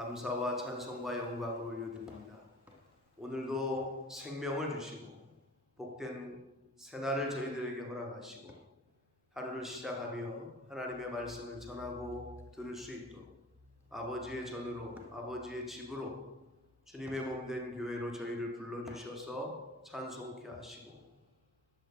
감사와 찬송과 영광을 올려드립니다. 오늘도 생명을 주시고 복된 새날을 저희들에게 허락하시고 하루를 시작하며 하나님의 말씀을 전하고 들을 수 있도록 아버지의 전으로 아버지의 집으로 주님의 몸된 교회로 저희를 불러주셔서 찬송케 하시고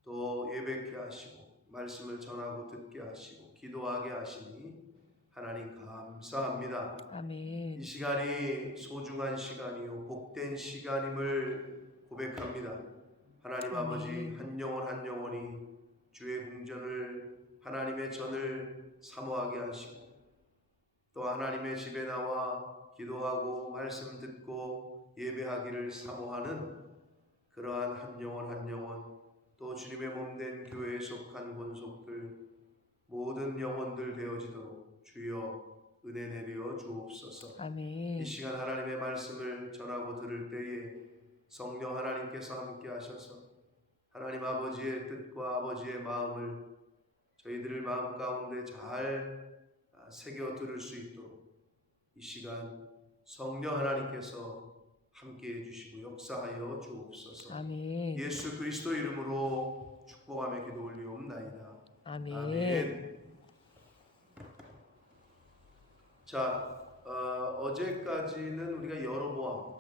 또 예배케 하시고 말씀을 전하고 듣게 하시고 기도하게 하시니 하나님 감사합니다. 아멘. 이 시간이 소중한 시간이요 복된 시간임을 고백합니다. 하나님 아버지 한 영혼 한 영혼이 주의 궁전을 하나님의 전을 사모하게 하시고 또 하나님의 집에 나와 기도하고 말씀 듣고 예배하기를 사모하는 그러한 한 영혼 한 영혼 또 주님의 몸된 교회에 속한 권속들 모든 영혼들 되어지도록 주여 은혜 내려 주옵소서. 아멘. 이 시간 하나님의 말씀을 전하고 들을 때에 성령 하나님께서 함께 하셔서 하나님 아버지의 뜻과 아버지의 마음을 저희들 마음 가운데 잘 새겨 들을 수 있도록 이 시간 성령 하나님께서 함께 해주시고 역사하여 주옵소서. 아멘. 예수 그리스도 이름으로 축복하며 기도 올리옵나이다. 아멘. 아멘. 자, 어제까지는 우리가 여로보암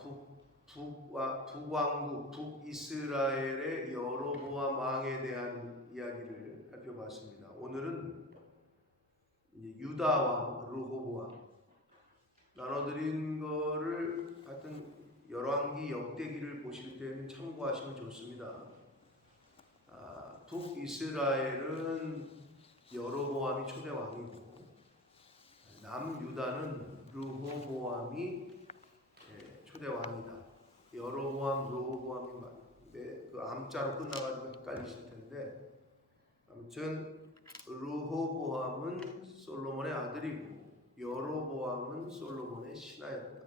북왕국 북이스라엘의 여로보암 왕에 대한 이야기를 살펴봤습니다. 오늘은 이제 유다 왕 르호보암 나눠드린 거를 하여튼 열왕기 역대기를 보실 때는 참고하시면 좋습니다. 북이스라엘은 여로보암이 초대 왕이고 남유다는 르호보암이 초대 왕이다. 여로보암, 르호보암이 그 암자로 끝나가지고 헷갈리실 텐데 아무튼 르호보암은 솔로몬의 아들이고 여로보암은 솔로몬의 신하였다.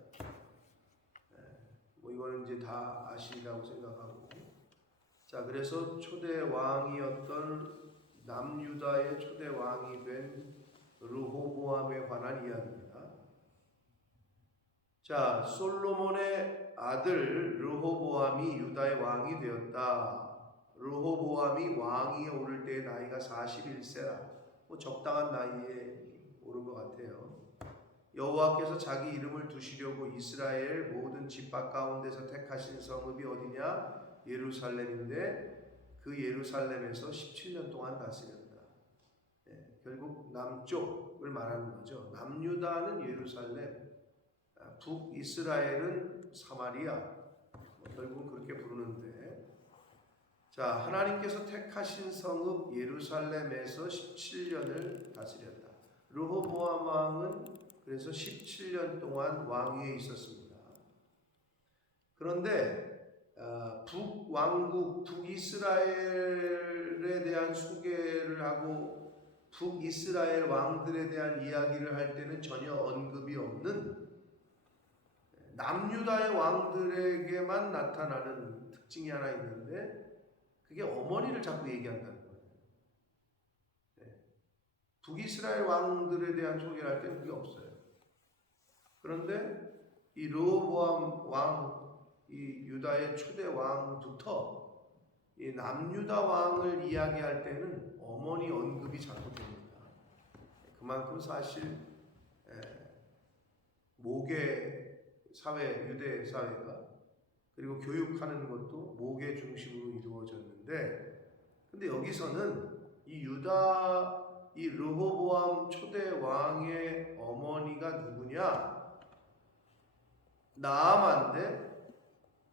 뭐 이거는 이제 다 아시리라고 생각하고 자 그래서 초대 왕이었던 남유다의 초대 왕이 된 르호보암에 관한 이야기입니다. 자, 솔로몬의 아들 르호보암이 유다의 왕이 되었다. 르호보암이 왕위에 오를 때의 나이가 41세라. 뭐 적당한 나이에 오른 것 같아요. 여호와께서 자기 이름을 두시려고 이스라엘 모든 집합 가운데서 택하신 성읍이 어디냐? 예루살렘인데 그 예루살렘에서 17년 동안 다스렸다. 결국 남쪽을 말하는 거죠. 남유다는 예루살렘, 북이스라엘은 사마리아. 결국은 그렇게 부르는데, 자 하나님께서 택하신 성읍 예루살렘에서 17년을 다스렸다. 르호보암 왕은 그래서 17년 동안 왕위에 있었습니다. 그런데 북왕국 북이스라엘에 대한 소개를 하고 북이스라엘 왕들에 대한 이야기를 할 때는 전혀 언급이 없는 남유다의 왕들에게만 나타나는 특징이 하나 있는데 그게 어머니를 자꾸 얘기한다는 거예요. 북이스라엘 왕들에 대한 소개를 할 때는 그게 없어요. 그런데 이 르호보암 왕, 이 유다의 초대 왕부터 이 남유다 왕을 이야기할 때는 어머니 언급이 자꾸 됩니다. 그만큼 사실 모계 사회, 유대 사회가 그리고 교육하는 것도 모계 중심으로 이루어졌는데 근데 여기서는 이 유다, 이 르호보암 초대 왕의 어머니가 누구냐? 나아만데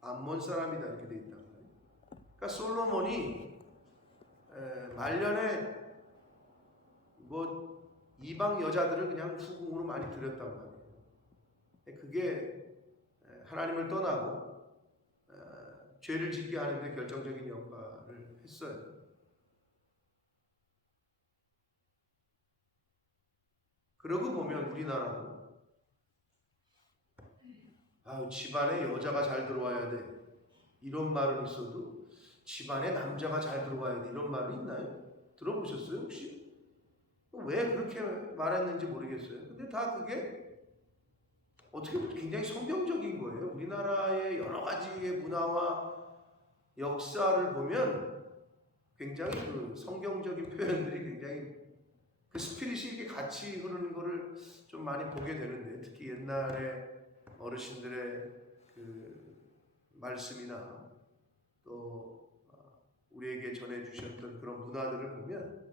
암몬 사람이다 이렇게 돼 있단 말이에요. 그러니까 솔로몬이 말년에 뭐 이방 여자들을 그냥 후궁으로 많이 들였단 말이에요. 그게 하나님을 떠나고 죄를 짓게 하는데 결정적인 역할을 했어요. 그러고 보면 우리나라도 집안에 여자가 잘 들어와야 돼 이런 말은 있어도 집안에 남자가 잘 들어와야 돼 이런 말이 있나요? 들어보셨어요 혹시? 왜 그렇게 말했는지 모르겠어요. 근데 다 그게 어떻게 보면 굉장히 성경적인 거예요. 우리나라의 여러 가지의 문화와 역사를 보면 굉장히 그 성경적인 표현들이 굉장히 그 스피릿이 이렇게 같이 흐르는 거를 좀 많이 보게 되는데, 특히 옛날에 어르신들의 그 말씀이나 또 우리에게 전해주셨던 그런 문화들을 보면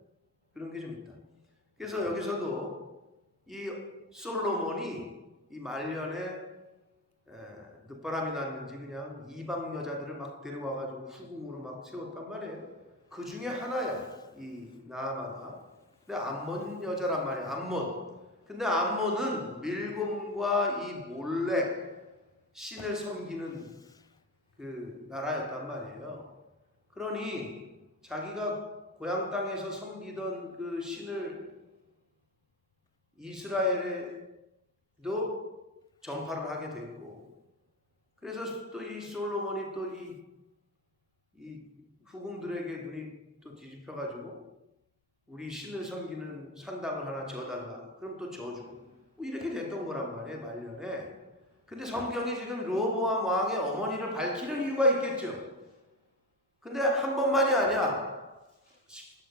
그런 게 좀 있다. 그래서 여기서도 이 솔로몬이 이 말년에 늦바람이 났는지 그냥 이방 여자들을 막 데려와가지고 후궁으로 막 세웠단 말이에요. 그 중에 하나야 이 나아마가. 근데 암몬 여자란 말이야. 암몬. 근데 암몬은 밀곰과 이 몰렉 신을 섬기는 그 나라였단 말이에요. 그러니 자기가 고향 땅에서 섬기던 그 신을 이스라엘에도 전파를 하게 됐고, 그래서 또 이 솔로몬이 또 이 후궁들에게 눈이 또 뒤집혀가지고 우리 신을 섬기는 산당을 하나 지어달라. 그럼 또 지어주고 뭐 이렇게 됐던 거란 말이에요, 말년에. 근데 성경이 지금 르호보암 왕의 어머니를 밝히는 이유가 있겠죠. 근데 한 번만이 아니야.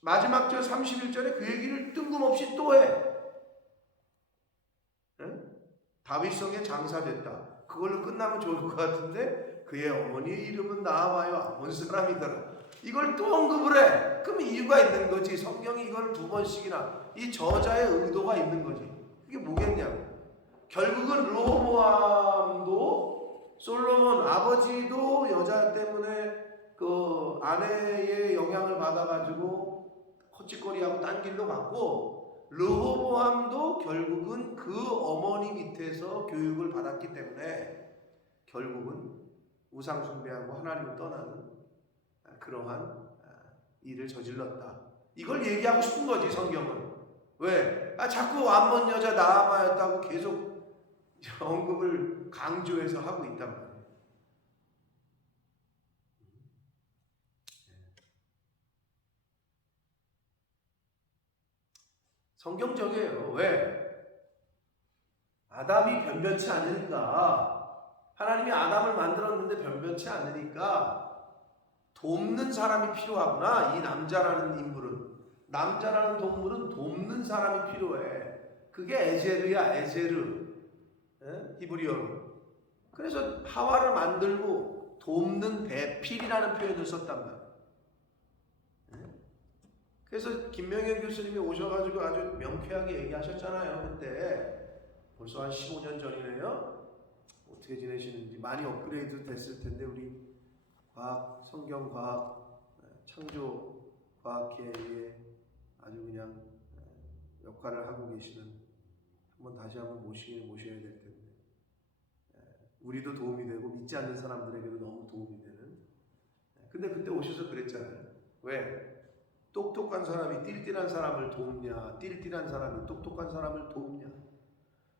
마지막 절 31절에 그 얘기를 뜬금없이 또 해. 다윗성에 장사됐다. 그걸로 끝나면 좋을 것 같은데 그의 어머니의 이름은 나아마요 암몬 사람이더라. 이걸 또 언급을 해. 그럼 이유가 있는 거지. 성경이 이걸 두 번씩이나, 이 저자의 의도가 있는 거지. 그게 뭐겠냐고. 결국은 르호보암도 솔로몬 아버지도 여자 때문에 그 아내의 영향을 받아가지고 헛짓거리하고 딴 길로 갔고, 르호보암도 결국은 그 어머니 밑에서 교육을 받았기 때문에 결국은 우상 숭배하고 하나님을 떠나는 그러한 일을 저질렀다. 이걸 얘기하고 싶은 거지 성경은. 왜? 자꾸 암몬 여자 나아마였다고 계속 언급을 강조해서 하고 있단 말이에요. 성경적이에요. 왜? 아담이 변변치 않으니까, 하나님이 아담을 만들었는데 변변치 않으니까 돕는 사람이 필요하구나. 이 남자라는 인물은, 남자라는 동물은 돕는 사람이 필요해. 그게 에제르야, 에제르. 히브리어로. 그래서 하와를 만들고 돕는 배필이라는 표현을 썼단 말이에요. 그래서 김명현 교수님이 오셔가지고 아주 명쾌하게 얘기하셨잖아요. 그때 벌써 한 15년 전이네요. 어떻게 지내시는지. 많이 업그레이드 됐을 텐데 우리 과학, 성경과학, 창조과학계에 아주 그냥 역할을 하고 계시는, 다시 한번 모셔야 될 텐데, 우리도 도움이 되고 믿지 않는 사람들에게도 너무 도움이 되는. 근데 그때 오셔서 그랬잖아요. 왜? 똑똑한 사람이 띨띨한 사람을 돕냐, 띨띨한 사람이 똑똑한 사람을 돕냐.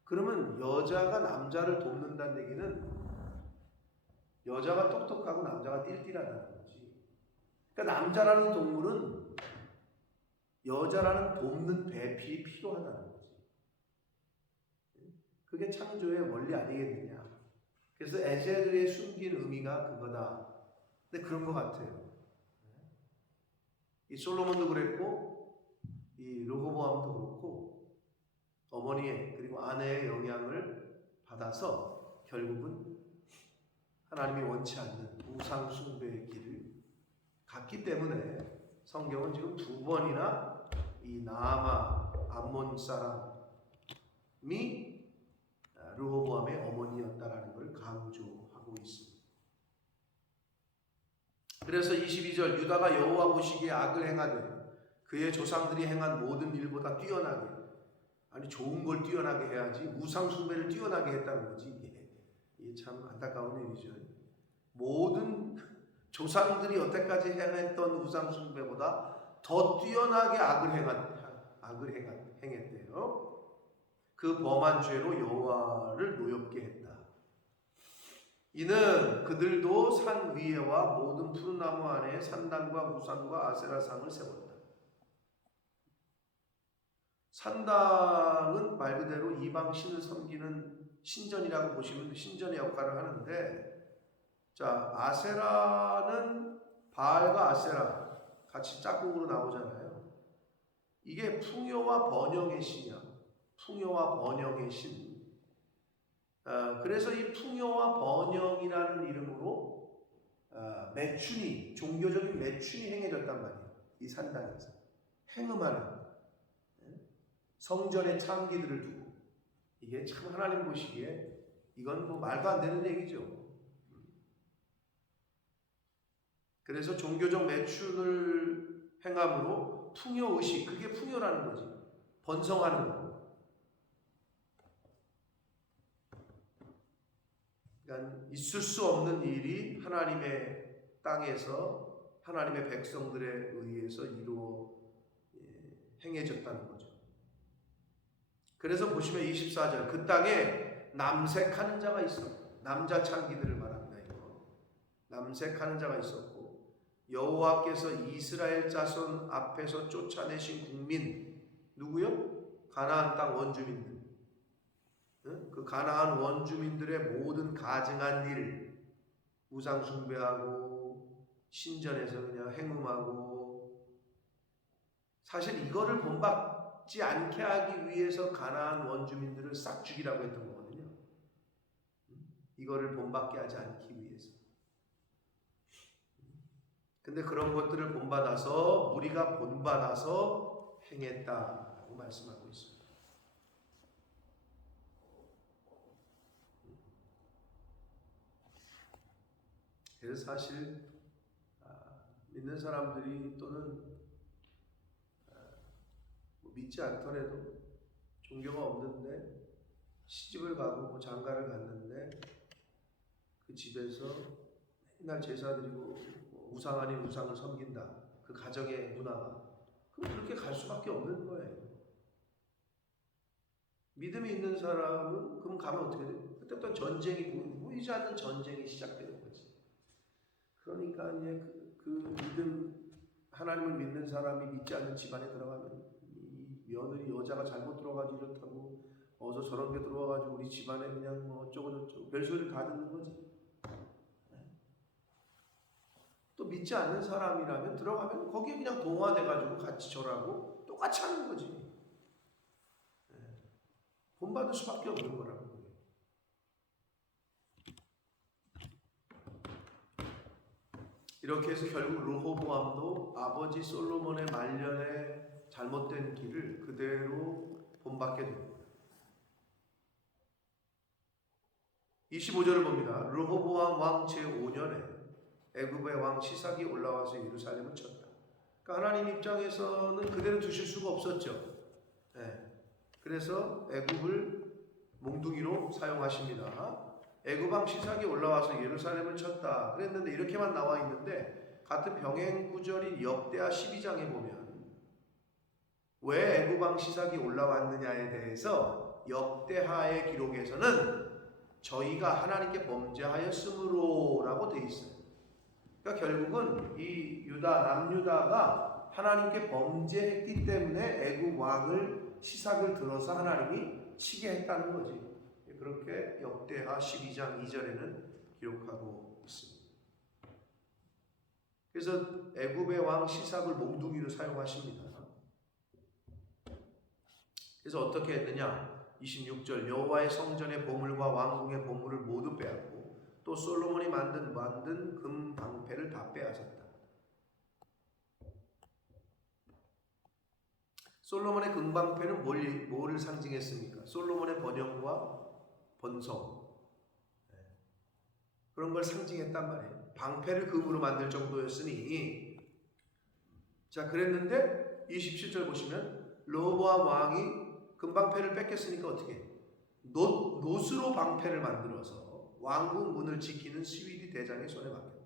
그러면 여자가 남자를 돕는다는 얘기는 여자가 똑똑하고 남자가 띨띨하다는 거지. 그러니까 남자라는 동물은 여자라는 돕는 배필이 필요하다는 거지. 그게 창조의 원리 아니겠느냐. 그래서 에제르의 숨긴 의미가 그거다. 근데 그런 것 같아요. 이 솔로몬도 그랬고, 이 르호보암도 그렇고, 어머니의 그리고 아내의 영향을 받아서 결국은 하나님이 원치 않는 우상 숭배의 길을 갔기 때문에 성경은 지금 두 번이나 이 나아마 암몬 사람이 르호보암의 어머니였다라는 걸 강조하고 있습니다. 그래서 22절, 유다가 여호와 보시기에 악을 행하되 그의 조상들이 행한 모든 일보다 뛰어나게, 아니 좋은 걸 뛰어나게 해야지 우상 숭배를 뛰어나게 했다는 거지. 이게 참 안타까운 일이죠. 모든 조상들이 여태까지 행했던 우상 숭배보다 더 뛰어나게 악을 행했대요. 그 범한 죄로 여호와를 노엽게 했다. 이는 그들도 산 위에와 모든 푸른 나무 안에 산당과 우상과 아세라상을 세웠다. 산당은 말 그대로 이방 신을 섬기는 신전이라고 보시면 신전의 역할을 하는데, 자, 아세라는 바알과 아세라 같이 짝꿍으로 나오잖아요. 이게 풍요와 번영의 신이야. 풍요와 번영의 신. 그래서 이 풍요와 번영이라는 이름으로 매춘이, 종교적인 매춘이 행해졌단 말이에요. 이 산당에서 행음하는 성전의 창기들을 두고, 이게 참 하나님 보시기에 이건 뭐 말도 안 되는 얘기죠. 그래서 종교적 매춘을 행함으로 풍요의식, 그게 풍요라는 거지. 번성하는 거. 그러니까 있을 수 없는 일이 하나님의 땅에서 하나님의 백성들에 의해서 행해졌다는 거죠. 그래서 보시면 24절, 그 땅에 남색하는 자가 있었고, 남자 창기들을 말합니다. 이거 남색하는 자가 있었고, 여호와께서 이스라엘 자손 앞에서 쫓아내신 국민, 누구요? 가나안 땅 원주민들. 그 가나안 원주민들의 모든 가증한 일, 우상 숭배하고 신전에서 그냥 행음하고, 사실 이거를 본받지 않게 하기 위해서 가나안 원주민들을 싹 죽이라고 했던 거거든요. 이거를 본받게 하지 않기 위해서. 근데 그런 것들을 본받아서, 우리가 본받아서 행했다라고 말씀하고 있습니다. 그래서 사실 믿는 사람들이 또는 믿지 않더라도 종교가 없는데 시집을 가고 뭐 장가를 갔는데 그 집에서 맨날 제사 드리고 우상 아닌 우상을 섬긴다. 그 가정의 문화가. 그럼 그렇게 갈 수밖에 없는 거예요. 믿음이 있는 사람은 그럼 가면 어떻게 돼요? 그때부터 전쟁이 보이지 않는 전쟁이 시작되는 거지. 그러니까 이제 그 믿음, 하나님을 믿는 사람이 믿지 않는 집안에 들어가면 이 며느리 여자가 잘못 들어가지고 이렇다고 어서 저런 게 들어와가지고 우리 집안에 그냥 뭐 어쩌고저쩌고 별소리를 다 듣는 거지. 또 믿지 않는 사람이라면 들어가면 거기에 그냥 동화돼가지고 같이 절하고 똑같이 하는 거지. 본받을 수밖에 없는 거라고. 이렇게 해서 결국 르호보암도 아버지 솔로몬의 말년에 잘못된 길을 그대로 본받게 됩니다. 25절을 봅니다. 르호보암 왕 제5년에 애굽의 왕 시삭이 올라와서 예루살렘을 쳤다. 그러니까 하나님 입장에서는 그대로 두실 수가 없었죠. 그래서 애굽을 몽둥이로 사용하십니다. 애굽 왕 시삭이 올라와서 예루살렘을 쳤다. 그랬는데 이렇게만 나와 있는데 같은 병행 구절인 역대하 12장에 보면 왜 애굽 왕 시삭이 올라왔느냐에 대해서 역대하의 기록에서는 저희가 하나님께 범죄하였으므로라고 돼 있어요. 그러니까 결국은 이 남유다가 하나님께 범죄했기 때문에 애굽 왕을 시삭을 들어서 하나님이 치게 했다는 거지. 그렇게 역대하 12장 2절에는 기록하고 있습니다. 그래서 애굽의 왕 시삭을 몽둥이로 사용하십니다. 그래서 어떻게 했느냐? 26절, 여호와의 성전의 보물과 왕궁의 보물을 모두 빼앗고 또 솔로몬이 만든 금 방패를 다 빼앗았다. 솔로몬의 금 방패는 뭐를 상징했습니까? 솔로몬의 번영과 번성, 그런 걸 상징했단 말이에요. 방패를 금으로 만들 정도였으니, 자, 그랬는데 27절 보시면 르호보암 왕이 금방패를 뺏겼으니까 어떻게 해? 놋으로 방패를 만들어서 왕궁 문을 지키는 스위디 대장의 손에 맡겼다.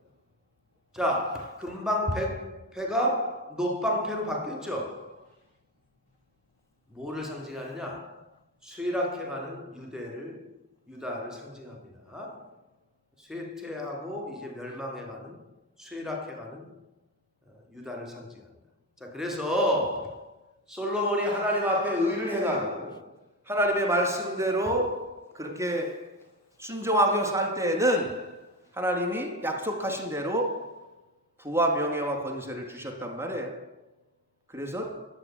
자, 금방패가 놋방패로 바뀌었죠. 뭐를 상징하느냐? 쇠락해가는 유다를 상징합니다. 쇠퇴하고 이제 멸망해가는, 쇠락해가는 유다를 상징합니다. 자, 그래서 솔로몬이 하나님 앞에 의를 행하고 하나님의 말씀대로 그렇게 순종하며 살 때에는 하나님이 약속하신 대로 부와 명예와 권세를 주셨단 말이에요. 그래서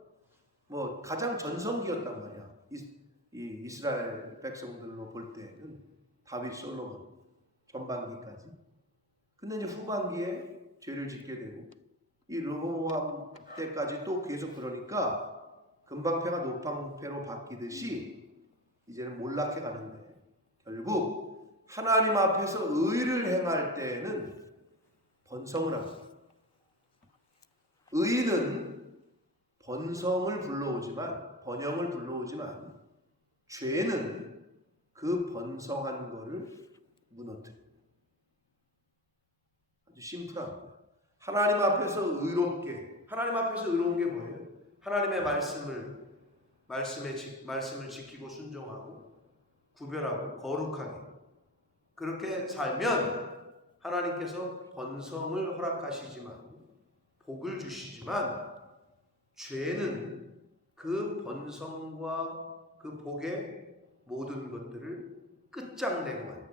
뭐 가장 전성기였단 말이야. 이 이스라엘 백성들로 볼 때는 다윗, 솔로몬 전반기까지. 근데 이제 후반기에 죄를 짓게 되고 이 르호보암 때까지 또 계속 그러니까 금방패가 노방패로 바뀌듯이 이제는 몰락해 가는데 결국 하나님 앞에서 의를 행할 때에는 번성을 합니다. 의는 번성을 불러오지만 번영을 불러오지만 죄는 그 번성한 거를 무너뜨려요. 아주 심플한 거예요. 하나님 앞에서 하나님 앞에서 의로운 게 뭐예요? 하나님의 말씀을 지키고 순종하고 구별하고 거룩하게 그렇게 살면 하나님께서 번성을 허락하시지만 복을 주시지만 죄는 그 번성과 그 복의 모든 것들을 끝장내고 만다.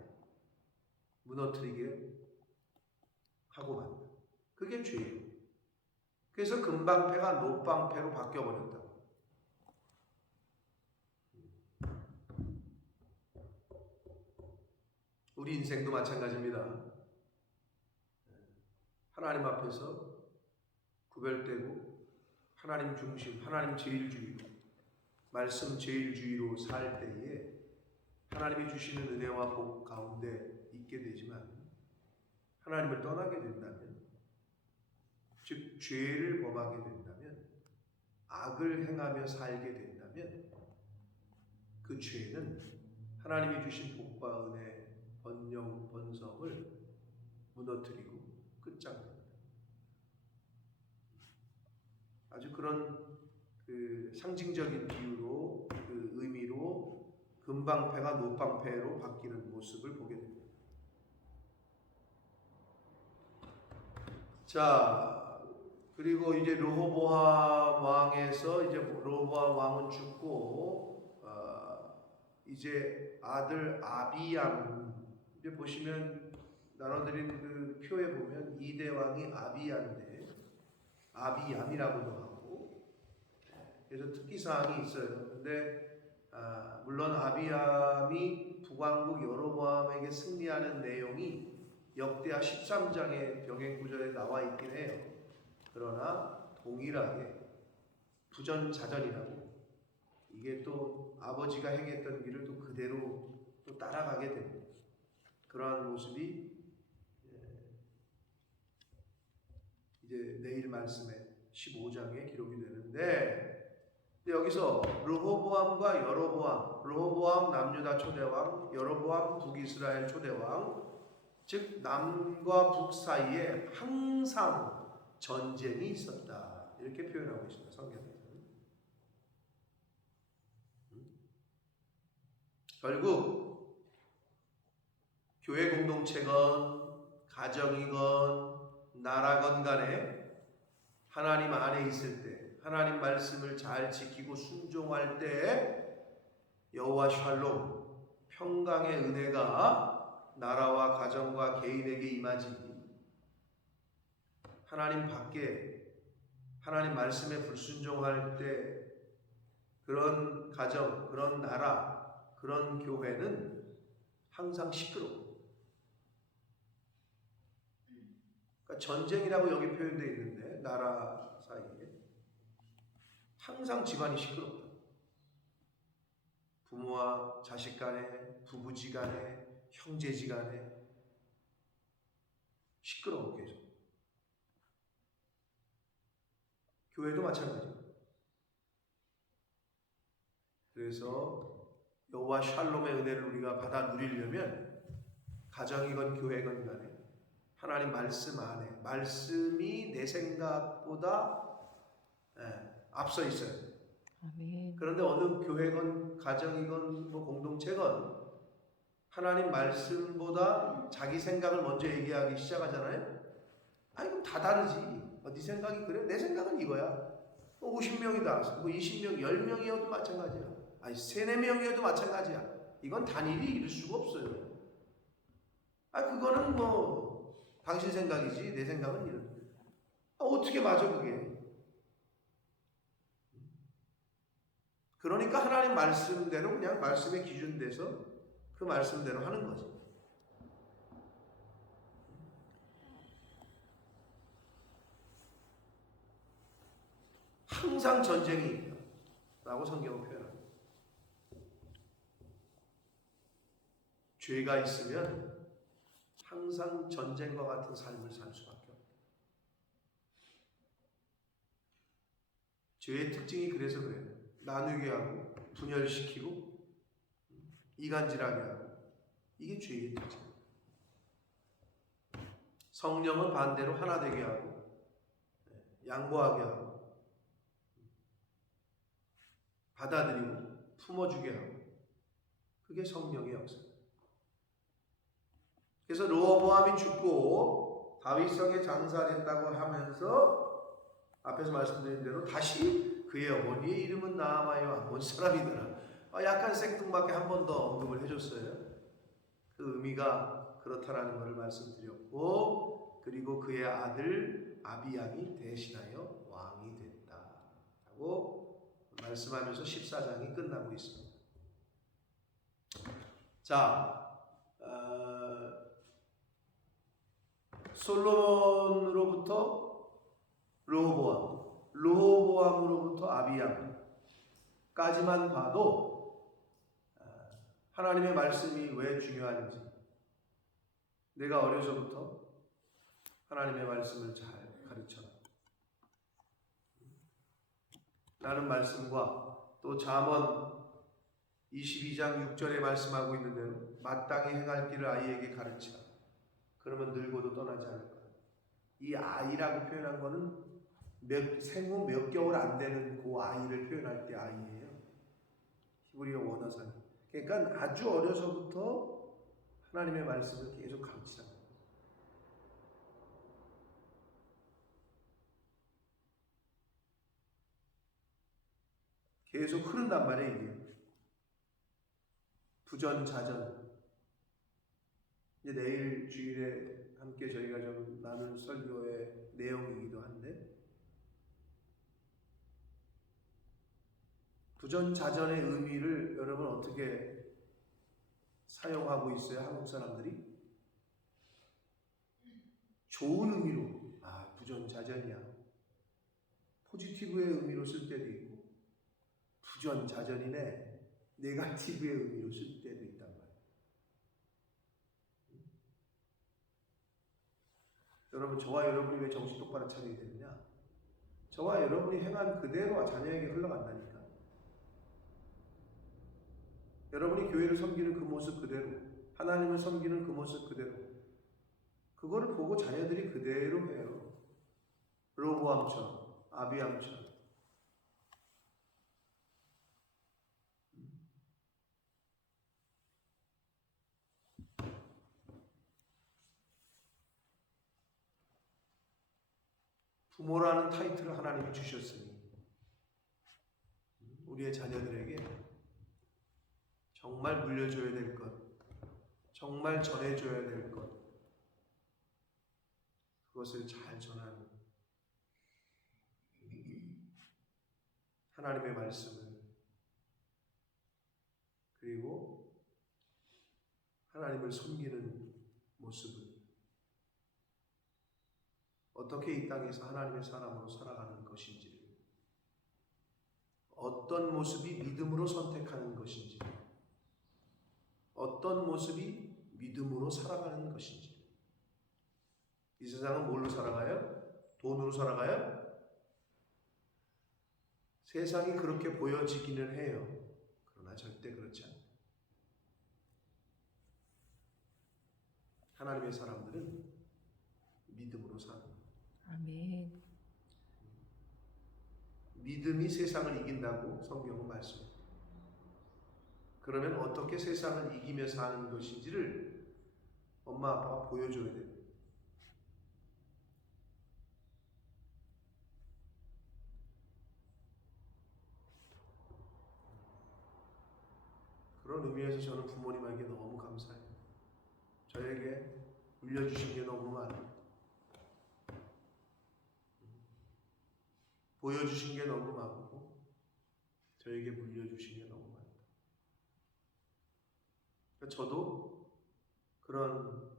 무너뜨리게 하고 만다. 그게 죄예요. 그래서 금방패가 노방패로 바뀌어버렸다고. 우리 인생도 마찬가지입니다. 하나님 앞에서 구별되고 하나님 중심, 하나님 제일주의로 말씀 제일주의로 살 때에 하나님이 주시는 은혜와 복 가운데 있게 되지만 하나님을 떠나게 된다면 즉 죄를 범하게 된다면 악을 행하며 살게 된다면 그 죄는 하나님이 주신 복과 은혜, 번영, 번성을 무너뜨리고 끝장냅니다. 아주 그런 그 상징적인 비유로 그 의미로 금방패가 노방패로 바뀌는 모습을 보게 됩니다. 자, 그리고 이제 르호보암 왕에서 이제 르호보암 왕은 죽고 이제 아들 아비얌 이제 보시면 나눠드린 그 표에 보면 2대 왕이 아비야인데 아비얌이라고도 하고 그래서 특기사항이 있어요. 근데 물론 아비얌이 북왕국 여로보암에게 승리하는 내용이 역대하 13장의 병행구절에 나와 있긴 해요. 그러나 동일하게 부전자전이라고 이게 또 아버지가 행했던 길을 또 그대로 또 따라가게 됩니다. 그러한 모습이 이제 내일 말씀에 15장에 기록이 되는데 여기서 르호보암과 여로보암, 르호보암 남유다 초대왕, 여로보암 북이스라엘 초대왕, 즉 남과 북 사이에 항상 전쟁이 있었다 이렇게 표현하고 있습니다. 성경에서는. 결국 교회 공동체건 가정이건 나라건 간에 하나님 안에 있을 때 하나님 말씀을 잘 지키고 순종할 때 여호와 샬롬 평강의 은혜가 나라와 가정과 개인에게 임하지 하나님 밖에 하나님 말씀에 불순종할 때 그런 가정, 그런 나라, 그런 교회는 항상 시끄러워. 그러니까 전쟁이라고 여기 표현되어 있는데 나라 사이에 항상 집안이 시끄럽다. 부모와 자식 간에, 부부지간에, 형제지간에 시끄러워 계속. 교회도 마찬가지입니다. 그래서 여호와 샬롬의 은혜를 우리가 받아 누리려면 가정이건 교회건 간에 하나님 말씀 안에 말씀이 내 생각보다 앞서 있어야 돼요. 아멘. 그런데 어느 교회건 가정이건 뭐 공동체건 하나님 말씀보다 자기 생각을 먼저 얘기하기 시작하잖아요. 아니 그럼 다 다르지. 네 생각이 그래? 내 생각은 이거야. 50명이다. 뭐 20명, 10명이어도 마찬가지야. 아니 3, 4명이어도 마찬가지야. 이건 단일이 이룰 수가 없어요. 그거는 뭐 당신 생각이지 내 생각은 이런. 어떻게 맞아 그게? 그러니까 하나님 말씀대로 그냥 말씀에 기준돼서 그 말씀대로 하는 거지. 항상 전쟁이 있다라고 성경은 표현합니다. 죄가 있으면 항상 전쟁과 같은 삶을 살 수밖에 없다. 죄의 특징이 그래서 그래요. 나누게 하고 분열시키고 이간질하게 하고, 이게 죄의 특징. 성령은 반대로 하나 되게 하고 양보하게 하고 받아들이고 품어주게 하고, 그게 성령의 역사입니다. 그래서 르호보암이 죽고 다윗성에 장사됐다고 하면서 앞에서 말씀드린 대로 다시 그의 어머니의 이름은 나아마여 암몬 사람이더라. 약간 생뚱맞게 한 번 더 언급을 해줬어요. 그 의미가 그렇다라는 것을 말씀드렸고, 그리고 그의 아들 아비양이 대신하여 왕이 됐다라고 말씀하면서 14장이 끝나고 있습니다. 자, 솔로몬으로부터 르호보암, 르호보암으로부터 아비양까지만 봐도 하나님의 말씀이 왜 중요한지, 내가 어려서부터 하나님의 말씀을 잘 가르쳐라 라는 말씀과, 또 잠언 22장 6절에 말씀하고 있는 대로 마땅히 행할 길을 아이에게 가르치라. 그러면 늙어도 떠나지 않을 거야. 이 아이라고 표현한 거는 생후 몇 개월 안 되는 그 아이를 표현할 때 아이예요. 히브리어 원어상. 그러니까 아주 어려서부터 하나님의 말씀을 계속 가르치라. 계속 흐른단 말이에요, 이게. 부전자전. 이제 내일 주일에 함께 저희가 좀 나눌 설교의 내용이기도 한데, 부전자전의 의미를 여러분 어떻게 사용하고 있어요? 한국 사람들이? 좋은 의미로, 부전자전이야. 포지티브의 의미로 쓸 때도 있고, 부전자전이네, 네거티브의 의미로 쓸 때도 있단 말이에요. 여러분, 저와 여러분이 왜 정신 똑바로 차려야 되느냐? 저와 여러분이 행한 그대로 자녀에게 흘러간다니까. 여러분이 교회를 섬기는 그 모습 그대로, 하나님을 섬기는 그 모습 그대로, 그거를 보고 자녀들이 그대로 해요. 르호보암처럼, 아비암처럼. 부모라는 타이틀을 하나님이 주셨으니 우리의 자녀들에게 정말 물려줘야 될 것, 정말 전해줘야 될 것, 그것을 잘 전하는 하나님의 말씀을, 그리고 하나님을 섬기는 모습을, 어떻게 이 땅에서 하나님의 사람으로 살아가는 것인지를, 어떤 모습이 믿음으로 선택하는 것인지, 어떤 모습이 믿음으로 살아가는 것인지. 이 세상은 뭘로 살아가요? 돈으로 살아가요? 세상이 그렇게 보여지기는 해요. 그러나 절대 그렇지 않아요. 하나님의 사람들은 믿음으로 사는 거예요. 아멘. 믿음이 세상을 이긴다고 성경은 말씀합니다. 그러면 어떻게 세상을 이기며 사는 것인지를 엄마 아빠가 보여줘야 돼요. 그런 의미에서 저는 부모님에게 너무 감사해요. 저에게 물려주신 게 너무 많아요. 보여주신 게 너무 많고 저에게 물려주신 게 너무 많아요. 그러니까 저도 그런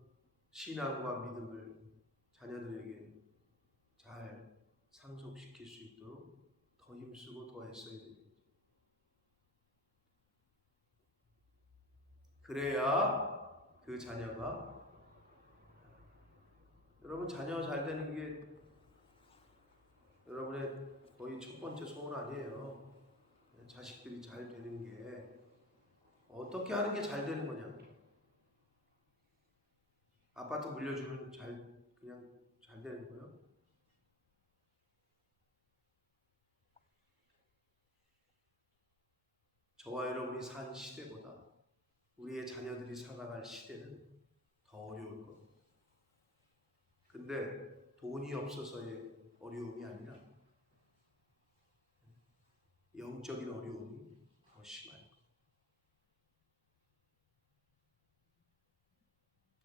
신앙과 믿음을 자녀들에게 잘 상속시킬 수 있도록 더 힘쓰고 더 애써야 됩니다. 그래야 그 자녀가, 여러분 자녀 잘 되는 게 여러분의 거의 첫 번째 소원 아니에요. 자식들이 잘 되는 게 어떻게 하는 게 잘 되는 거냐? 아파트 물려주면 그냥 잘 되는 거예요? 저와 여러분이 산 시대보다 우리의 자녀들이 살아갈 시대는 더 어려울 겁니다. 근데 돈이 없어서의 어려움이 아니라 영적인 어려움이 더 심할 거예요.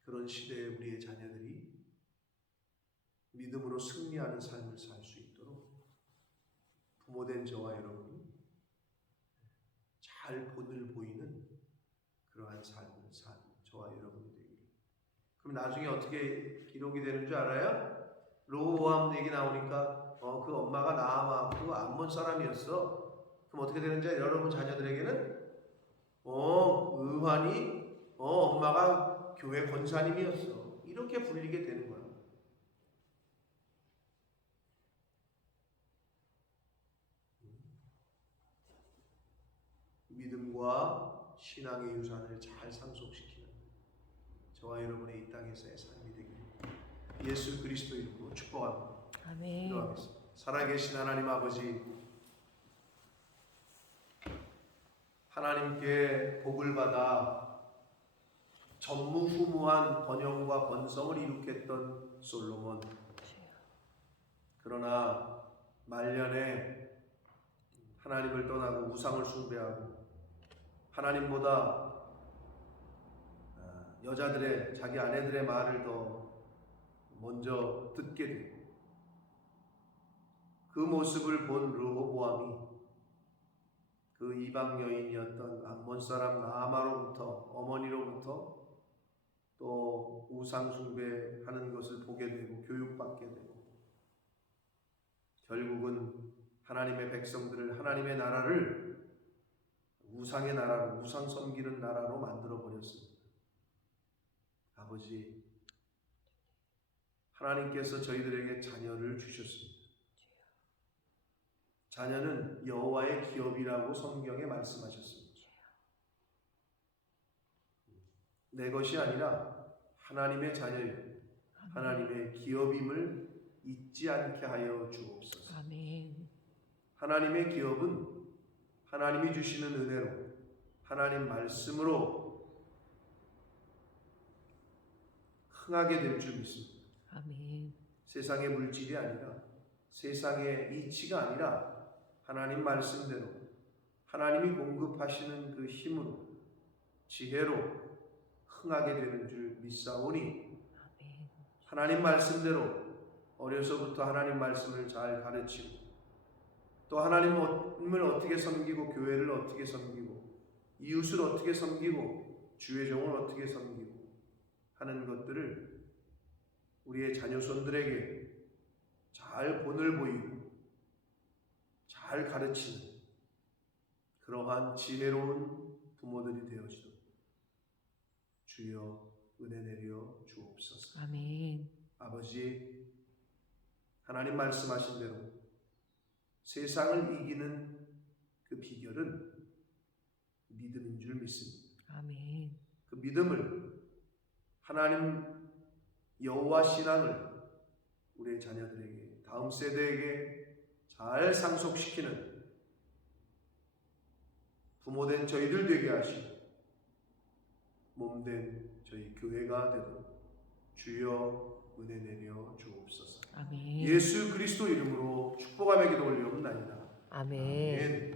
그런 시대에 우리의 자녀들이 믿음으로 승리하는 삶을 살 수 있도록 부모된 저와 여러분이 잘 본을 보이는 그러한 삶을 산 저와 여러분이 되기를. 그럼 나중에 어떻게 기록이 되는 줄 알아요? 로보암 얘기 나오니까 그 엄마가 나아마고 암몬 사람이었어. 그럼 어떻게 되는지 여러분 자녀들에게는 의환이 엄마가 교회 권사님이었어. 이렇게 불리게 되는 거야. 믿음과 신앙의 유산을 잘 상속시키는 저와 여러분의 이 땅에서의 삶이 되기를 예수 그리스도 이름으로 축복합니다. 아멘. 기도하겠습니다. 살아계신 하나님 아버지, 하나님께 복을 받아 전무후무한 번영과 번성을 이룩했던 솔로몬, 그러나 말년에 하나님을 떠나고 우상을 숭배하고 하나님보다 여자들의, 자기 아내들의 말을 더 먼저 듣게 되고, 그 모습을 본 르호보암이 그 이방 여인이었던 암몬 사람 나아마로부터, 어머니로부터 또 우상 숭배하는 것을 보게 되고 교육받게 되고, 결국은 하나님의 백성들을, 하나님의 나라를 우상의 나라로, 우상 섬기는 나라로 만들어 버렸습니다. 아버지, 하나님께서 저희들에게 자녀를 주셨습니다. 자녀는 여호와의 기업이라고 성경에 말씀하셨습니다. 내 것이 아니라 하나님의 자녀요, 하나님의 기업임을 잊지 않게 하여 주옵소서. 아멘. 하나님의 기업은 하나님이 주시는 은혜로, 하나님 말씀으로 흥하게 될 줄 믿습니다. 아멘. 세상의 물질이 아니라, 세상의 이치가 아니라 하나님 말씀대로, 하나님이 공급하시는 그 힘으로, 지혜로 흥하게 되는 줄 믿사오니, 하나님 말씀대로 어려서부터 하나님 말씀을 잘 가르치고, 또 하나님을 어떻게 섬기고, 교회를 어떻게 섬기고, 이웃을 어떻게 섬기고, 주의 종을 어떻게 섬기고 하는 것들을 우리의 자녀손들에게 잘 본을 보이고 잘 가르치는 그러한 지혜로운 부모들이 되어지도록 주여 은혜 내려 주옵소서. 아멘. 아버지, 하나님 말씀하신 대로 세상을 이기는 그 비결은 믿음인 줄 믿습니다. 아멘. 그 믿음을, 하나님 여호와 신앙을 우리의 자녀들에게, 다음 세대에게 잘 상속시키는 부모된 저희들 되게 하시고 몸된 저희 교회가 되도록 주여 은혜 내려 주옵소서. 아멘. 예수 그리스도 이름으로 축복하며 기도 올리옵나이다. 아멘. 아멘.